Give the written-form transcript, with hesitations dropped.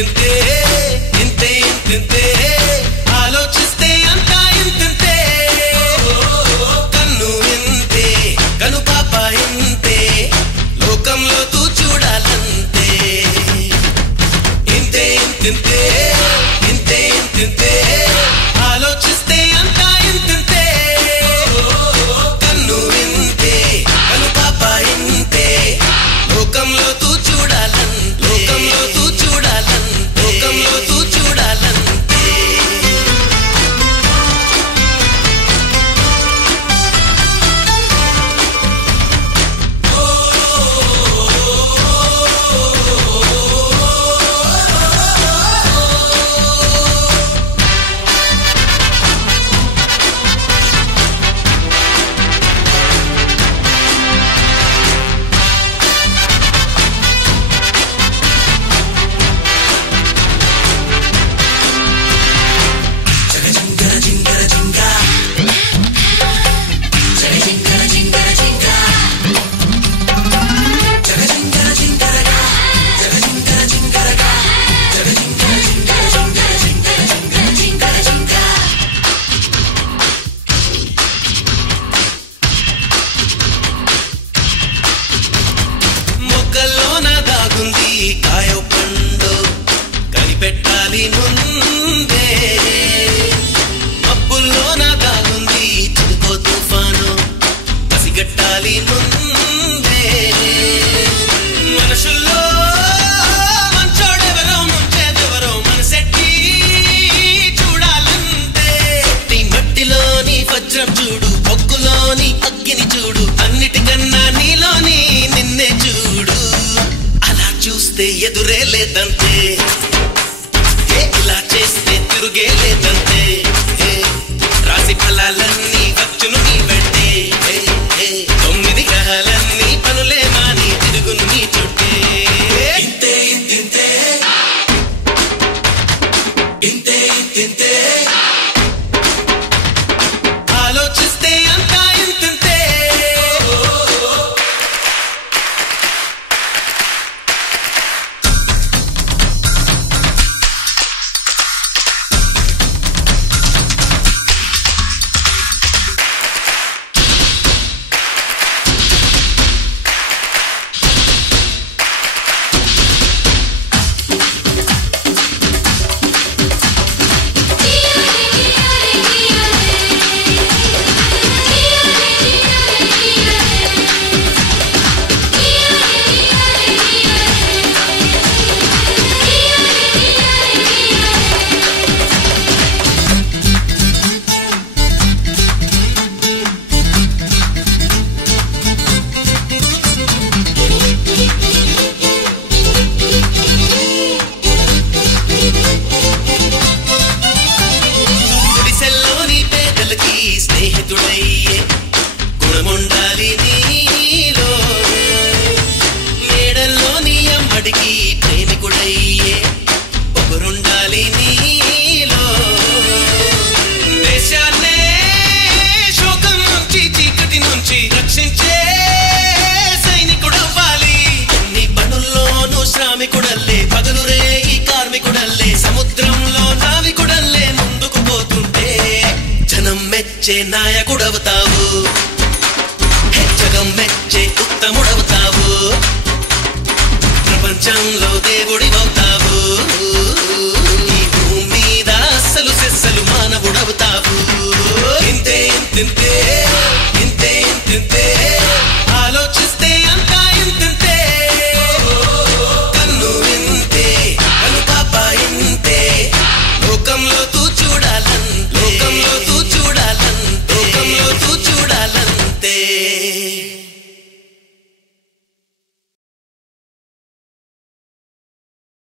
ఇంతే ఇంతే ఇంతే ఆలోచిస్తే అంతా ఇంతే కన్ను ఇంతే కను పాప ఇంతే లోకంలో తూ చూడాలంతే ఇంతే ఇంతే ఇంతే ఇంతే ఆలోచిస్తే అంతా ఇంతే కన్ను ఇంతే కను పాప ఇంతే లోకంలో తూ చూడాలంతే లోకంలో తూ చూడాలంతే లోకంలో తూ చూడాలంతే కాయో పండు కనిపెట్టాలి ముందే మబ్బుల్లోన దాగుంది చిరుకో తుఫాను పసిగట్టాలి ముందే మనుషుల్లో మంచోడెవరో ముంచేదెవరో మనసెట్టి చూడాలంతే మట్టిలోని వజ్రం చూడు బొగ్గులోని అగ్గిని చూడు అన్నిటికన్నా నీలోని నిన్నే చూడు చూస్తే ఎదురే లేదంతే ఇలా చేస్తే తిరుగే లేదంతే రాశి ఫలాలన్నీ వచ్చును నీ వెంటే 9 గ్రహాలన్నీ పనులే మాని తిరుగును నీ చుట్టే ఇంతే ఇంతే ఇంతే ఇంతే ఆలోచిస్తే అంతా ఇంతే స్నేహితుడయ్యే గుణముండాలి నీలో మేడల్లోని అమ్మడికి ప్రేమికుడయ్యే పొగరుండాలి నీలో దేశాన్నే శోకం నుంచి చీకటి నుంచి రక్షించే సైనికుడవ్వాలి అన్ని పనుల్లోనూ శ్రామికుడల్లే పగలు రేగి కార్మికుడల్లే సముద్రంలో నావికుడల్లే ముందుకు పోతుంటే జనం మెచ్చే నాయకుడవుతావు జగం మెచ్చే ఉత్తముడవుతావు ప్రపంచంలో దేవుడివవుతావు ఈ భూమి మీద అస్సలు సెస్సలు మానవుడవుతావు ఇంతే ఇంతే ఇంతే ఇంతే